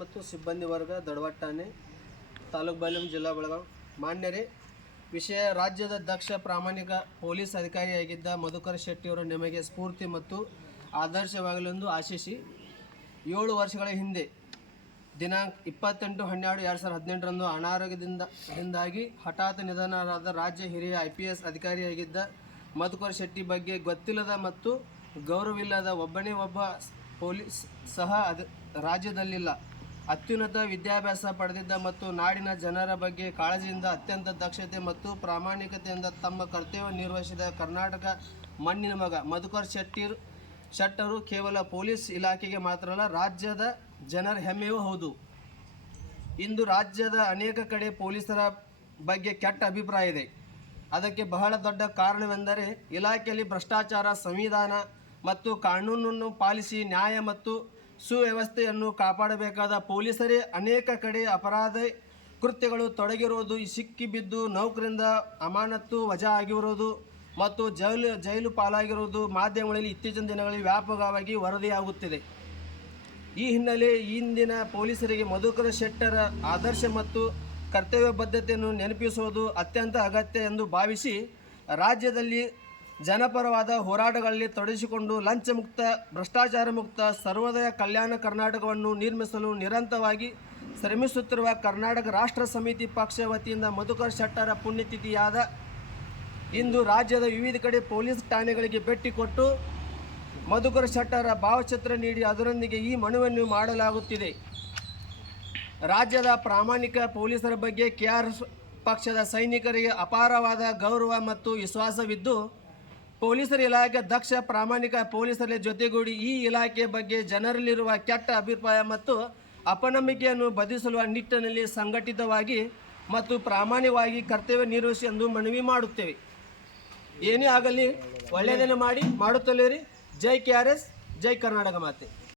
ಮತ್ತು ಸಿಬ್ಬಂದಿ ವರ್ಗ ದಡವಾಟ್ ಠಾಣೆ ತಾಲೂಕು ಬಾಲ್ಯಂ ಜಿಲ್ಲಾ ಬೆಳಗಾವಿ. ಮಾನ್ಯರೇ, ವಿಷಯ ರಾಜ್ಯದ ದಕ್ಷ ಪ್ರಾಮಾಣಿಕ ಪೊಲೀಸ್ ಅಧಿಕಾರಿಯಾಗಿದ್ದ ಮಧುಕರ್ ಶೆಟ್ಟಿಯವರು ನಿಮಗೆ ಸ್ಫೂರ್ತಿ ಮತ್ತು ಆದರ್ಶವಾಗಲೆಂದು ಆಶಿಸಿ 7 ವರ್ಷಗಳ ಹಿಂದೆ ದಿನಾಂಕ 28/12/2018 ಅನಾರೋಗ್ಯದಿಂದಾಗಿ ಹಠಾತ್ ನಿಧನರಾದ ರಾಜ್ಯ ಹಿರಿಯ IPS ಅಧಿಕಾರಿಯಾಗಿದ್ದ ಮಧುಕರ್ ಶೆಟ್ಟಿ ಬಗ್ಗೆ ಗೊತ್ತಿಲ್ಲದ ಮತ್ತು ಗೌರವವಿಲ್ಲದ ಒಬ್ಬನೇ ಒಬ್ಬ ಪೊಲೀಸ್ ಸಹ ರಾಜ್ಯದಲ್ಲಿಲ್ಲ. ಅತ್ಯುನ್ನತ ವಿದ್ಯಾಭ್ಯಾಸ ಪಡೆದಿದ್ದ ಮತ್ತು ನಾಡಿನ ಜನರ ಬಗ್ಗೆ ಕಾಳಜಿಯಿಂದ ಅತ್ಯಂತ ದಕ್ಷತೆ ಮತ್ತು ಪ್ರಾಮಾಣಿಕತೆಯಿಂದ ತಮ್ಮ ಕರ್ತವ್ಯ ನಿರ್ವಹಿಸಿದ ಕರ್ನಾಟಕ ಮಣ್ಣಿನ ಮಗ ಮಧುಕರ್ ಶೆಟ್ಟರು ಕೇವಲ ಪೊಲೀಸ್ ಇಲಾಖೆಗೆ ಮಾತ್ರ ಅಲ್ಲ, ರಾಜ್ಯದ ಜನರ ಹೆಮ್ಮೆಯೂ ಹೌದು. ಇಂದು ರಾಜ್ಯದ ಅನೇಕ ಕಡೆ ಪೊಲೀಸರ ಬಗ್ಗೆ ಕೆಟ್ಟ ಅಭಿಪ್ರಾಯ ಇದೆ. ಅದಕ್ಕೆ ಬಹಳ ದೊಡ್ಡ ಕಾರಣವೆಂದರೆ ಇಲಾಖೆಯಲ್ಲಿ ಭ್ರಷ್ಟಾಚಾರ, ಸಂವಿಧಾನ ಮತ್ತು ಕಾನೂನನ್ನು ಪಾಲಿಸಿ ನ್ಯಾಯ ಮತ್ತು ಸುವ್ಯವಸ್ಥೆಯನ್ನು ಕಾಪಾಡಬೇಕಾದ ಪೊಲೀಸರೇ ಅನೇಕ ಕಡೆ ಅಪರಾಧ ಕೃತ್ಯಗಳು ತೊಡಗಿರುವುದು, ಸಿಕ್ಕಿಬಿದ್ದು ನೌಕರಿಂದ ಅಮಾನತು ವಜಾ ಆಗಿರುವುದು ಮತ್ತು ಜೈಲು ಪಾಲಾಗಿರುವುದು ಮಾಧ್ಯಮಗಳಲ್ಲಿ ಇತ್ತೀಚಿನ ದಿನಗಳಲ್ಲಿ ವ್ಯಾಪಕವಾಗಿ ವರದಿಯಾಗುತ್ತಿದೆ. ಈ ಹಿನ್ನೆಲೆ ಇಂದಿನ ಪೊಲೀಸರಿಗೆ ಮಧುಕರ್ ಶೆಟ್ಟರ ಆದರ್ಶ ಮತ್ತು ಕರ್ತವ್ಯ ಬದ್ಧತೆಯನ್ನು ನೆನಪಿಸುವುದು ಅತ್ಯಂತ ಅಗತ್ಯ ಎಂದು ಭಾವಿಸಿ ರಾಜ್ಯದಲ್ಲಿ ಜನಪರವಾದ ಹೋರಾಟಗಳಲ್ಲಿ ತೊಡಗಿಸಿಕೊಂಡು ಲಂಚ ಮುಕ್ತ, ಭ್ರಷ್ಟಾಚಾರ ಮುಕ್ತ, ಸರ್ವೋದಯ ಕಲ್ಯಾಣ ಕರ್ನಾಟಕವನ್ನು ನಿರ್ಮಿಸಲು ನಿರಂತರವಾಗಿ ಶ್ರಮಿಸುತ್ತಿರುವ ಕರ್ನಾಟಕ ರಾಷ್ಟ್ರ ಸಮಿತಿ ಪಕ್ಷ ವತಿಯಿಂದ ಮಧುಕರ್ ಶೆಟ್ಟರ ಪುಣ್ಯತಿಥಿಯಾದ ಇಂದು ರಾಜ್ಯದ ವಿವಿಧ ಕಡೆ ಪೊಲೀಸ್ ಠಾಣೆಗಳಿಗೆ ಭೇಟಿ ಕೊಟ್ಟು ಮಧುಕರ್ ಶೆಟ್ಟರ ಭಾವಚಿತ್ರ ನೀಡಿ ಅದರೊಂದಿಗೆ ಈ ಮನವಿಯನ್ನು ಮಾಡಲಾಗುತ್ತಿದೆ. ರಾಜ್ಯದ ಪ್ರಾಮಾಣಿಕ ಪೊಲೀಸರ ಬಗ್ಗೆ KRS ಪಕ್ಷದ ಸೈನಿಕರಿಗೆ ಅಪಾರವಾದ ಗೌರವ ಮತ್ತು ವಿಶ್ವಾಸವಿದ್ದು, ಪೊಲೀಸರ ಇಲಾಖೆ ದಕ್ಷ ಪ್ರಾಮಾಣಿಕ ಪೊಲೀಸರ ಜೊತೆಗೂಡಿ ಈ ಇಲಾಖೆಯ ಬಗ್ಗೆ ಜನರಲ್ಲಿರುವ ಕೆಟ್ಟ ಅಭಿಪ್ರಾಯ ಮತ್ತು ಅಪನಂಬಿಕೆಯನ್ನು ಬದಿಸುವ ನಿಟ್ಟಿನಲ್ಲಿ ಸಂಘಟಿತವಾಗಿ ಮತ್ತು ಪ್ರಾಮಾಣಿಕವಾಗಿ ಕರ್ತವ್ಯ ನಿರ್ವಹಿಸಿ ಎಂದು ಮನವಿ ಮಾಡುತ್ತೇವೆ. ಏನೇ ಆಗಲಿ ಒಳ್ಳೆಯದನ್ನು ಮಾಡುತ್ತಲೇ. ಜೈ KRS, ಜೈ ಕರ್ನಾಟಕ ಮಾತೆ.